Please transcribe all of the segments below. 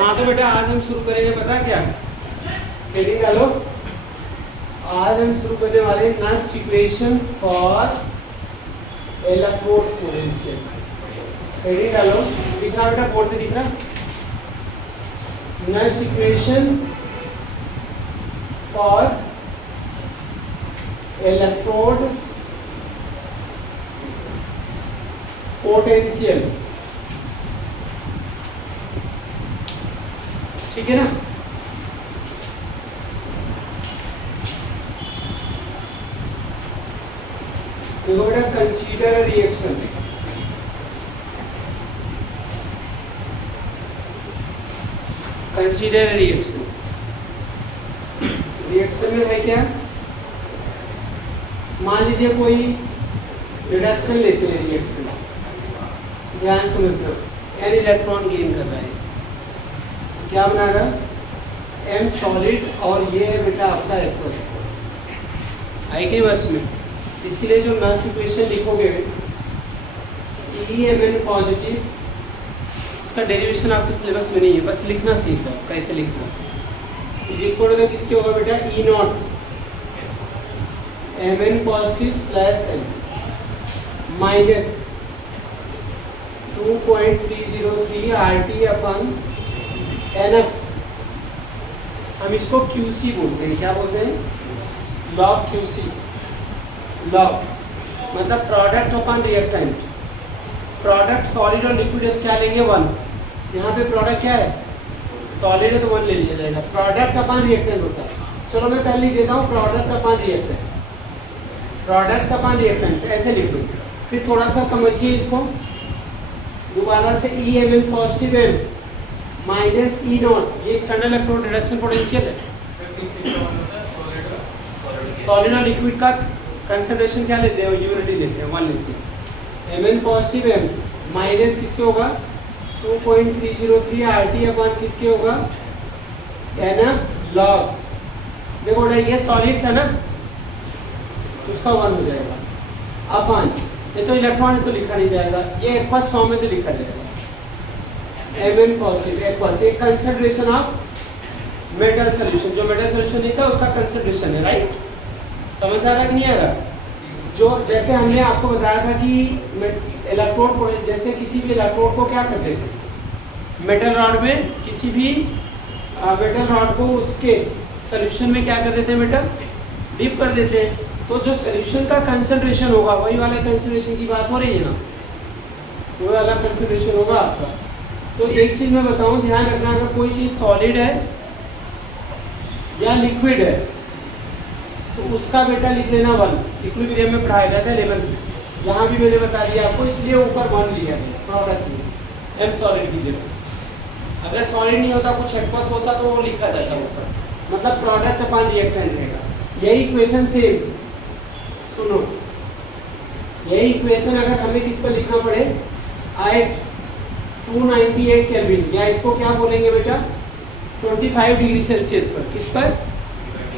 हाँ तो बेटा आज हम शुरू करेंगे, पता है क्या, हेडिंग डालो। आज हम शुरू करने वाले हैं next equation for electrode potential. Heading डालो, दिख रहा बेटा, बोर्ड पे दिख रहा। Next equation for electrode potential, ठीक है ना। देखो बेटा, consider reaction, consider reaction. Reaction में है क्या, मान लीजिए कोई रिडक्शन लेते हैं, रिएक्शन, ध्यान समझना, एन इलेक्ट्रॉन गेन कर रहा है, क्या बना रहा, एम सॉलिड, और ये है बेटा आपका एक्वस। आई के वर्ष में इसके लिए जो नेक्स्ट इक्वेशन लिखोगे, EMN पॉजिटिव, इसका डेरिवेशन आपके सिलेबस में नहीं है, बस लिखना सीख जाओ कैसे लिखना। इज इक्वल टू किसके होगा बेटा, E not MN positive slash M minus 2.303 RT upon NF। हम इसको QC बोलते हैं, क्या बोलते हैं, लॉग QC। लॉग मतलब प्रोडक्ट अपन रिएक्टेंट। प्रोडक्ट सॉलिड और लिक्विड है तो क्या लेंगे, 1। यहाँ पे प्रोडक्ट क्या है, सॉलिड है तो 1 ले लिया जाएगा। प्रोडक्ट अपन रिएक्टेंट होता है। चलो मैं पहले लिख देता हूँ, प्रोडक्ट अपन रिएक्टेंट, प्रोडक्ट्स अपन रिएक्टेंट्स, ऐसे लिख लो। फिर थोड़ा सा समझिए इसको दोबारा से, EMN positive M minus E not, ये एक्सटर्नल इलेक्ट्रोड रिडक्शन पोटेंशियल है। सॉलिड और लिक्विड का कंसंट्रेशन क्या लेते हैं, यूनिटी लेते हैं, 1 लेते हैं। MN पॉजिटिव M माइनस किसके होगा, 2.303 RT अपन किसके होगा, NF लॉग। देखो ना, ये सॉलिड था ना, उसका 1 हो जाएगा अपन, ये तो इलेक्ट्रॉन है तो लिखा नहीं जाएगा, ये एक्वस फॉर्म में तो लिखा जाएगा। MN पॉजिटिव एक्वस, एक कंसंट्रेशन ऑफ मेटल सॉल्यूशन, जो मेटल सॉल्यूशन नहीं था उसका कंसंट्रेशन है, राइट। समझ आ रहा कि नहीं आ रहा। जो जैसे हमने आपको बताया था कि इलेक्ट्रोड, जैसे किसी भी इलेक्ट्रोड को क्या करते थे, मेटल रॉड में, किसी भी मेटल रॉड को उसके सॉल्यूशन में क्या कर देते हैं, मेटल डिप कर देते हैं। तो जो सॉल्यूशन का कंसंट्रेशन होगा, वही वाला कंसंट्रेशन की बात हो रही है ना, वो वाला कंसंट्रेशन होगा आपका। तो एक चीज मैं बताऊं, ध्यान रखना, अगर कोई चीज सॉलिड है या लिक्विड है तो उसका बेटा लिख लेना 1। इक्विलिब्रियम में पढ़ाया गया था 11th में, यहाँ भी मैंने बता दिया आपको, इसलिए ऊपर 1 लिया गया प्रोडक्ट में, M सॉलिड की जगह। अगर सॉलिड नहीं होता, कुछ एक्वस होता तो वो लिखा जाता ऊपर, मतलब प्रोडक्ट अपन रिएक्टेंट रहेगा। यही इक्वेशन से सुनो, यही इक्वेशन अगर हमें किस पर लिखना पड़े, एट 298 केल्विन, या इसको क्या बोलेंगे बेटा, 25 डिग्री सेल्सियस पर, किस पर,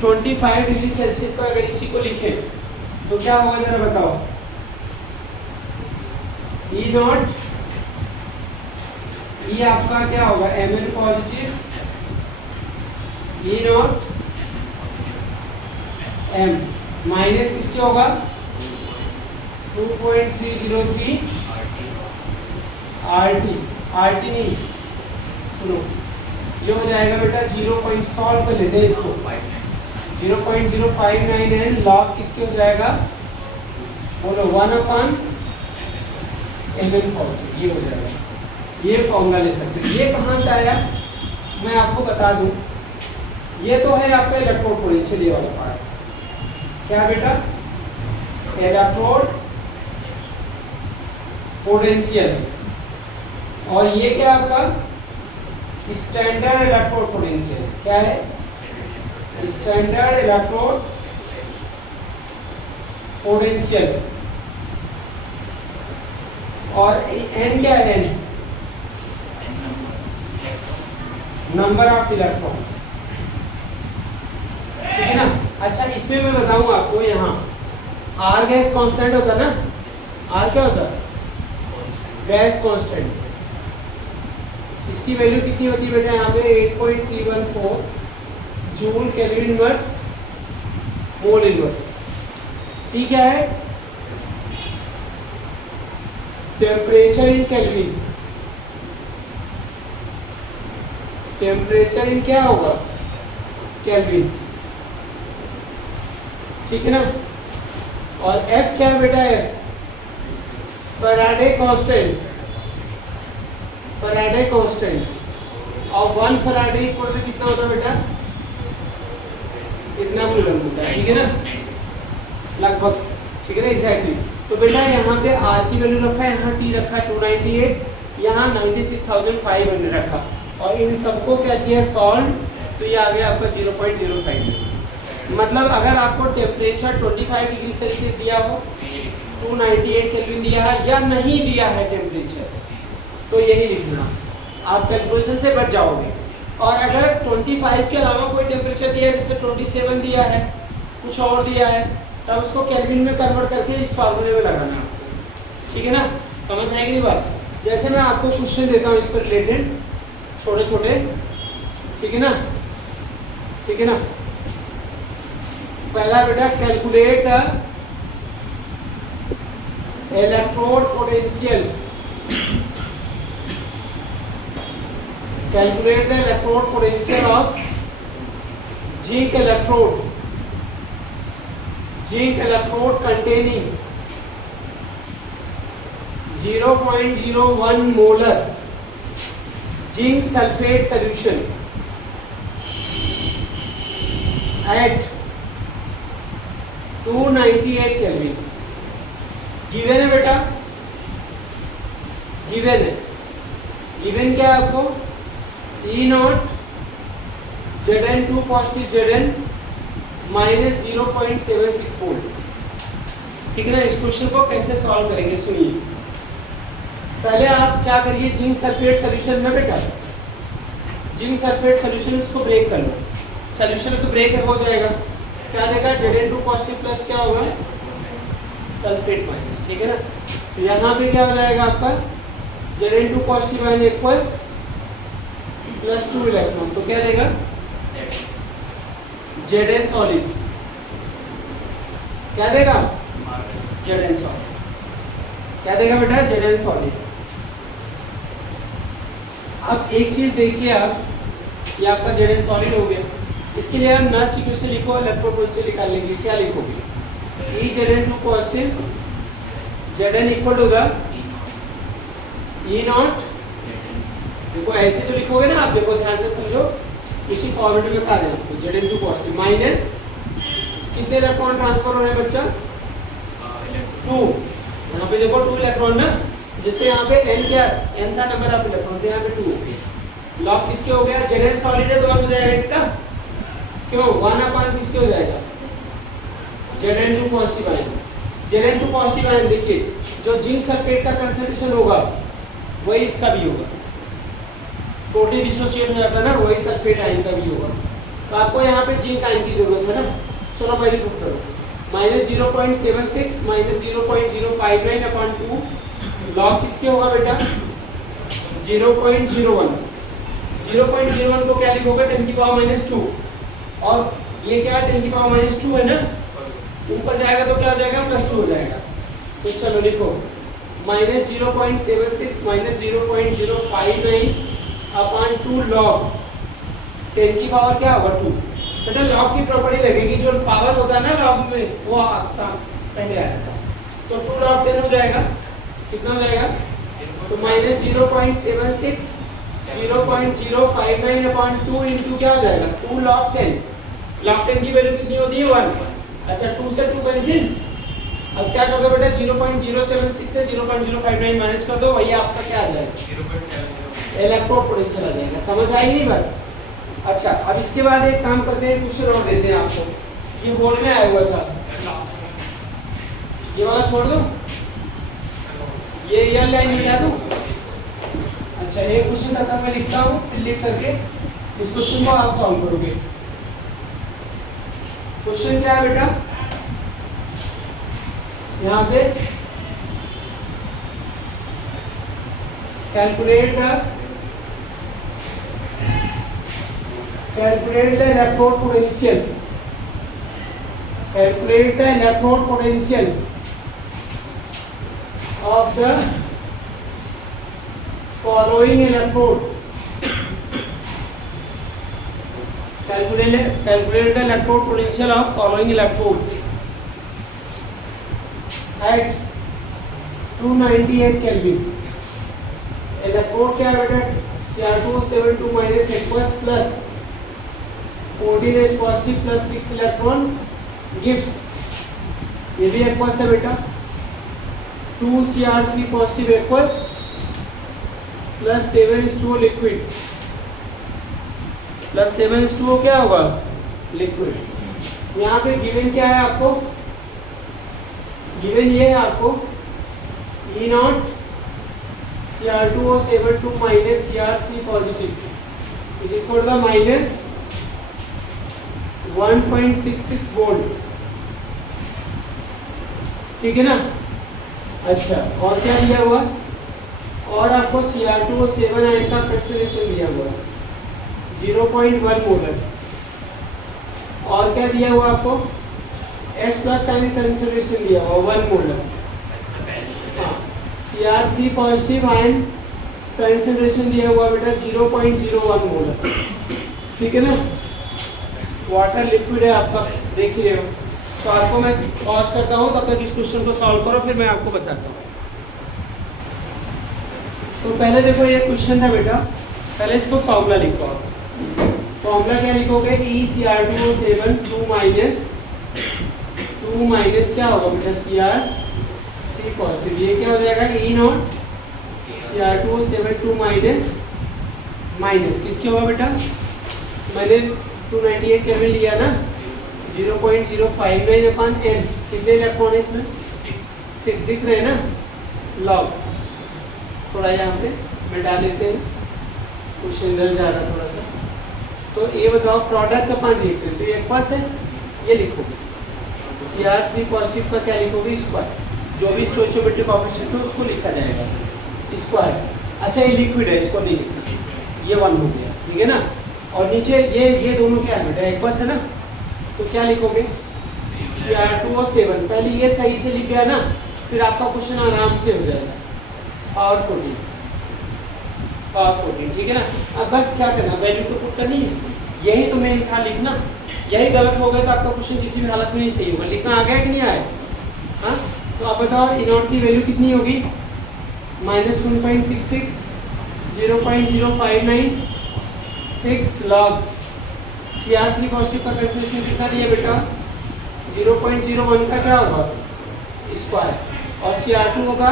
25 डिग्री सेल्सियस पर अगर इसी को लिखे तो क्या होगा जरा बताओ, E नॉट, ये आपका क्या होगा, MN positive, E not M minus किसके होगा, 2.303 RT नहीं, सुनो, ये हो जाएगा बेटा 0. सॉल्व कर लेते हैं इसको, 0.059 लॉग किसके हो जाएगा, बोलो 1/MN पॉजिटिव, ये हो जाएगा। ये फॉर्मूला ले सकते हैं। ये कहाँ से आया मैं आपको बता दूं, ये तो है आपका इलेक्ट्रोड पोटेंशियल, ये वाला पार्ट क्या बेटा, इलेक्ट्रोड पोटेंशियल, और ये क्या आपका स्टैंडर्ड इलेक्ट्रोड पोटेंशियल, क्या है, स्टैंडर्ड इलेक्ट्रोड पोटेंशियल। और N क्या है, N नंबर ऑफ इलेक्ट्रॉन, ठीक है ना। अच्छा, इसमें मैं बताऊं आपको, यहाँ R गैस कांस्टेंट होता है ना, R क्या होता है, गैस कांस्टेंट, इसकी वैल्यू कितनी होती है बेटा यहाँ पे 8.314 joule kelvin inverse mole inverse. ठीक है, temperature in kelvin, temperature in क्या होगा केल्विन, ठीक है ना। और F क्या है बेटा, F Faraday constant, Faraday constant, और 1 फैराडे इक्वल टू कितना होता है बेटा, इतना कूलम होता है, ठीक है ना, लगभग, ठीक है ना, एग्जैक्टली। तो बेटा यहाँ पे R की वैल्यू रखा है, यहाँ T रखा है 298, यहाँ 96,500 रखा, और इन सबको क्या किया सॉल्व, तो ये आ गया आपका 0.05। मतलब अगर आपको टेम्परेचर 25 डिग्री सेल्सियस दिया हो, 298 केल्विन दिया है या नहीं दिया है टेम्परेचर, तो यही लिखना, आप कैलकुलेशन से बच जाओगे। और अगर 25 के अलावा कोई टेम्परेचर दिया है, जैसे 27 दिया है, कुछ और दिया है, तब उसको केल्विन में कन्वर्ट करके इस फार्मूले में लगाना है आपको, ठीक है ना। समझ आएगी बात। जैसे मैं आपको क्वेश्चन देता हूँ इस पर रिलेटेड, छोटे छोटे, ठीक है ना, ठीक है ना। पहला बेटा calculate electrode potential, calculate the electrode potential of zinc electrode, zinc electrode containing 0.01 molar zinc sulfate solution at 298 Kelvin। Given है बेटा, गिवन है, गिवन क्या है आपको, E0 Zn2 positive Zn minus 0.76 volt, ठीक है ना। इस क्वेश्चन को कैसे सॉल्व करेंगे सुनिए। पहले आप क्या करिए, जिंक सल्फेट सोल्यूशन में बेटा, जिंक सल्फेट सोल्यूशन इसको ब्रेक कर लो, सोल्यूशन तो ब्रेक हो जाएगा, क्या देगा Zn2 पॉजिटिव प्लस क्या होगा सल्फेट माइनस, ठीक है ना। तो यहाँ पे क्या हो जाएगा आपका Zn2 positive ion equals plus 2 electron, तो क्या देगा Zn सॉलिड, क्या देगा Zn सॉलिड, क्या देगा बेटा Zn सॉलिड। अब एक चीज देखिए आप, ये आपका Zn सॉलिड हो गया, इसके लिए हम नॉन सीक्वेंस लिखो, इलेक्ट्रोड पोटेंशियल निकालने के लिए क्या लिखोगे, E Zn2 positive Zn equal होगा E0, देखो ऐसे तो लिखोगे ना आप, देखो ध्यान से समझो, उसी फॉर्मेट में बता देना आपको, Zn2 पॉजिटिव माइनस कितने इलेक्ट्रॉन ट्रांसफर हो रहे हैं बच्चा 2, यहाँ पे देखो 2 इलेक्ट्रॉन ना, जिससे यहाँ पे n क्या n था नंबर ऑफ इलेक्ट्रॉन, तो यहाँ पे 2 हो गया। लॉग किसके हो गया, Zn सॉलिड है तो 1 हो जाएगा इसका, क्यों 1 अपॉन किसके हो जाएगा Zn2 positive ion, Zn2 positive ion देखिए जो जिंक सल्फेट का कंसंट्रेशन होगा वही इसका भी होगा, टोटली डिसोसिएट हो जाता है ना, वही सल्फेट आयन का भी होगा। तो आपको यहाँ पे जिंक आयन की जरूरत है ना, चलो पहले प्रूव करो, माइनस 0.76 माइनस 0.059 अपॉन 2, लॉग किसके होगा बेटा 0.01, 0.01 को क्या लिखोगे 10 की पावर माइनस 2, और ये क्या 10 की पावर माइनस 2 है ना, ऊपर जाएगा तो क्या हो जाएगा प्लस 2 हो जाएगा। तो चलो लिखो माइनस 0.76 माइनस 0.059 अपॉन 2 लॉग 10 की पावर क्या होगा 2। बेटा लॉग की प्रॉपर्टी लगेगी, जो पावर होता है ना लॉग में वो पहले आया था, तो 2 लॉग 10 हो जाएगा, कितना हो जाएगा, तो माइनस 0.76 0.059 अपॉन 2 इंटू क्या हो जाएगा 2 लॉग 10, लॉग 10 की वैल्यू कितनी होती है 1, अच्छा 2 से 2 कैंसिल, अब क्या करोगे बेटा 0.076 से 0.059 माइनस कर दो, वही आपका क्या आ जाएगा इलेक्ट्रोड पोटेंशियल आ जाएगा। समझ आई नहीं बात। अच्छा अब इसके बाद एक काम करते हैं, क्वेश्चन और देते हैं आपको, ये बोर्ड में आया हुआ था, ये वाला छोड़ दो, ये रियल लाइन मिटा दो। अच्छा एक क्वेश्चन का था मैं लिखता हूँ, फिर लिख करके इस क्वेश्चन को आप सॉल्व करोगे। क्वेश्चन क्या है बेटा, यहाँ पे calculate the Calculate the electrode potential. Calculate the electrode potential of the following electrode. Calculate the electrode potential of following electrode at 298 Kelvin. Electrode क्या है बेटा? Cr2O72 minus aqueous plus 14H positive plus 6 electron gives, ये भी aqueous है बेटा, 2 Cr3 positive aqueous plus 7H2O liquid plus 7H2O क्या होगा? Liquid. यहाँ पे गिवन क्या है आपको? गिवन ये है आपको E0 Cr2O72 minus Cr3 positive is equal to minus 1.66 volt, ठीक है ना? अच्छा, और क्या दिया हुआ? और आपको Cr2O7 आयन का कंसंट्रेशन दिया हुआ 0.1 मोलर। और क्या दिया हुआ आपको? H प्लस आयन कंसंट्रेशन दिया हुआ 1 मोलर। हाँ, Cr3 पॉजिटिव आयन कंसंट्रेशन दिया हुआ बेटा 0.01 मोलर, ठीक है ना? वाटर लिक्विड है आपका, देख ही रहे हो। तो आपको मैं पॉज करता हूँ, तब तक इस क्वेश्चन को सॉल्व करो, फिर मैं आपको बताता हूँ। तो पहले देखो ये क्वेश्चन था बेटा, पहले इसको फॉर्मूला लिखो आप। फॉर्मूला क्या लिखोगे कि Cr2O7 2 माइनस क्या होगा बेटा? Cr3 पॉजिटिव, ये क्या हो जाएगा? E0 Cr2O7 माइनस किसके होगा बेटा? मैंने 298 केल्विन लिया ना, 0.059 अपन n, कितने इलेक्ट्रॉन है इसमें? 6 दिख रहे हैं ना? लॉग थोड़ा यहाँ पे मैं डाल लेते हैं, कुछ अंदर जा रहा थोड़ा सा। तो ये बताओ प्रोडक्ट का पानी लिखते हैं, तो ये पास है, ये लिखोगे Cr3 पॉजिटिव का क्या लिखोगे? स्क्वायर, जो भी स्टोइचियोमेट्रिक कोएफिशिएंट है उसको लिखा जाएगा स्क्वायर। अच्छा, ये लिक्विड है, इसको नहीं लिखना, ये 1 हो गया, ठीक है ना? और नीचे ये दोनों क्या है बेटा? एक बस है ना, तो क्या लिखोगे? Cr2O7, पहले ये सही से लिख गया ना, फिर आपका क्वेश्चन आराम से हो जाएगा। पावर 14, ठीक है ना? अब बस क्या करना, वैल्यू तो पुट करनी है, यही तो मेन था लिखना। यही गलत हो गया तो आपका क्वेश्चन किसी भी हालत में नहीं सही होगा। लिखना आ गया कि नहीं आया? हाँ, तो आप बताओ E0 की वैल्यू कितनी होगी? -1.66, 0.059, 6 log। Cr3 पॉजिटिव का कंसंट्रेशन कितना दिया बेटा? 0.01 का क्या होगा? स्क्वायर, और Cr2 होगा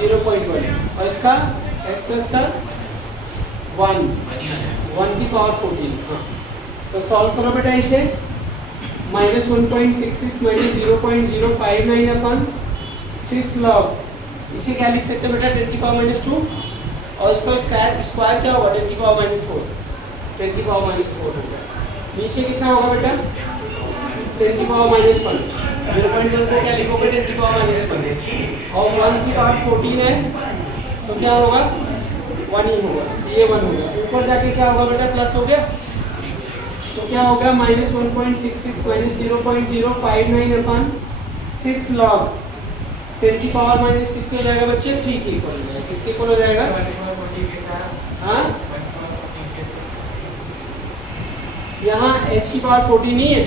0.1, और इसका S प्लस का 1 की पावर 14। हाँ, तो सॉल्व करो बेटा इसे। -1.66 माइनस 0.059 अपन 6 log, इसे क्या लिख सकते हैं बेटा? 10 की पावर -2, और इसका स्क्वायर क्या होगा? 10 की पावर -4, 10 की पावर -4 होगा। नीचे कितना होगा बेटा? 10 की पावर -1, 0.1 को क्या लिखोगे? 10 की पावर -1, और 1 की पावर 14 है, तो क्या होगा? 1 ही होगा, ये 1 होगा। ऊपर जाके क्या होगा बेटा? प्लस हो गया, तो क्या होगा? -1.66 माइनस 0.059 अपन 6 log 10 की पावर माइनस किसके हो जाएगा बच्चे? 3 की इक्वल हो जाएगा। किसके इक्वल हो जाएगा? हाँ, यहाँ h की पावर 14 नहीं है,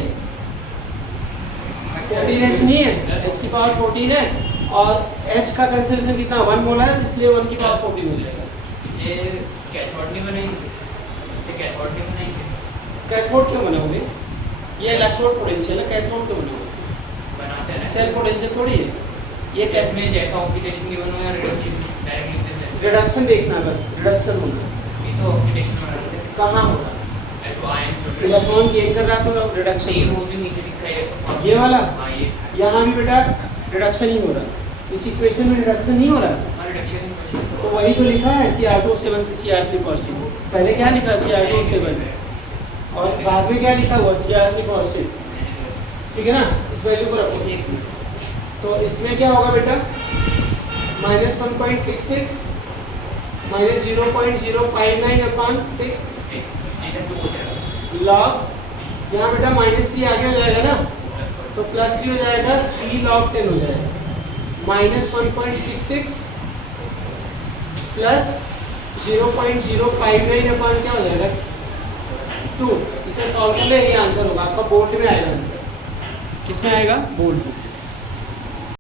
14h नहीं है, h की पावर 14 है, और h का कंसंट्रेशन कितना? 1 मोलर है, इसलिए 1 की पावर 14 हो जाएगा। ये कैथोड नहीं बनाएंगे, ये कैथोड नहीं बनाएंगे। कैथोड क्यों बनाओगे? ये इलेक्ट्रोड पोटेंशियल है, कैथोड क्यों बनाओगे? बनाते हैं सेल पोटेंशियल थोड़ी है ये। कैथ में जैसा ऑक्सीडेशन गिवन हो या रिडक्शन डायरेक्ट लिख देते हैं। रिडक्शन देखना, बस रिडक्शन होना। ये तो ऑक्सीडेशन बनाते हैं। कहाँ होगा? तो आयन इलेक्ट्रॉन गेन कर रहा तो रिडक्शन। ये वो जो नीचे लिखा है ये वाला? हाँ, ये यहाँ भी बेटा रिडक्शन ही हो रहा, इस इक्वेशन में रिडक्शन नहीं हो रहा। रिडक्शन तो वही तो लिखा है Cr2O7 से Cr3 पॉजिटिव। पहले क्या लिखा? Cr2O7, और बाद में क्या लिखा हुआ? Cr3 पॉजिटिव, ठीक है ना? इस वैल्यू को रखो 1 में, तो इसमें क्या होगा बेटा? -1.66 माइनस 0.059 अपॉन 6 नहीं तो 2 हो जाएगा लॉग, यहाँ बेटा -3 आगे हो जाएगा ना, तो +3 हो जाएगा, 3 log 10 हो जाएगा, -1.66 प्लस 0.059 अपॉन क्या हो जाएगा 2। इसे सॉल्व कर ले, ये आंसर होगा आपका, बोर्ड में आएगा आंसर। किस में आएगा? बोर्ड में।